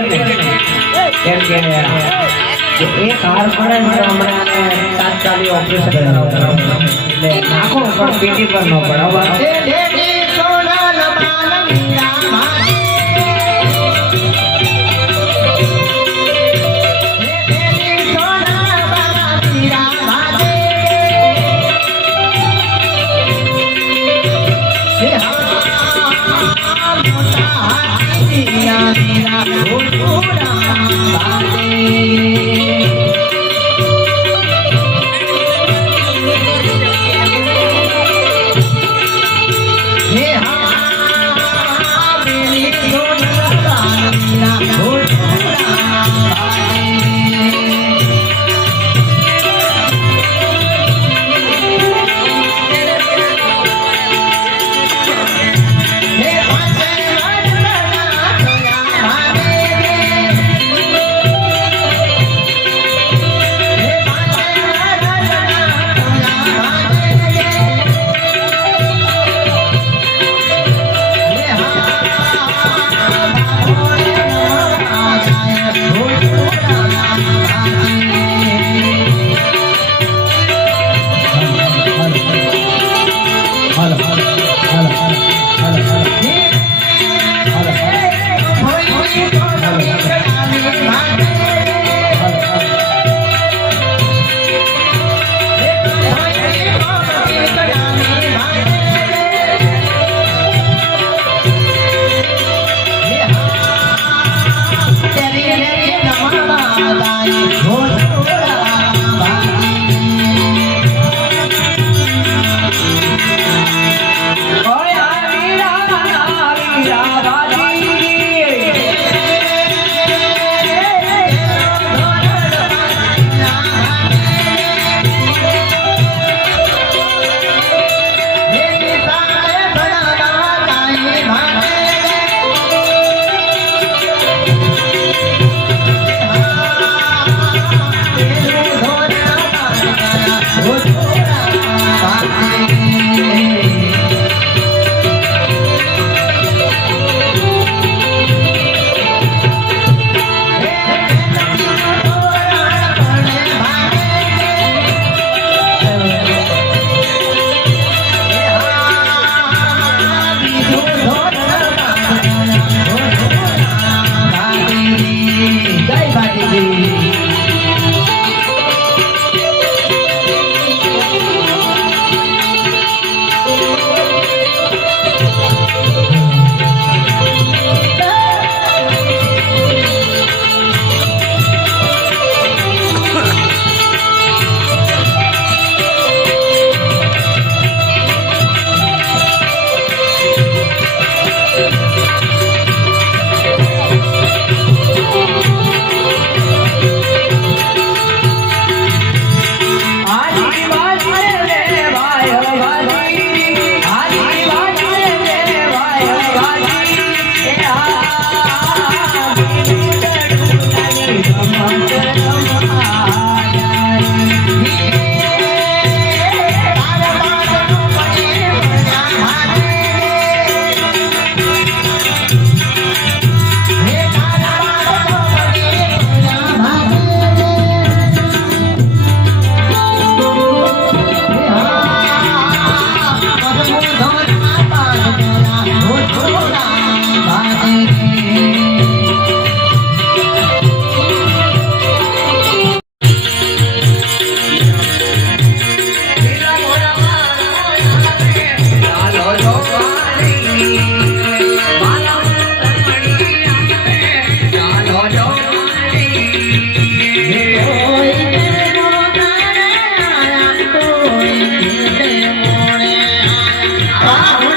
ને કેમ કે એક હાર પડે ને હમણાં તાત્કાલિક ઓપરેશન કરાવવું એટલે નાખો, પણ પેટી પર ન પડે राजी Thank you.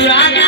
You're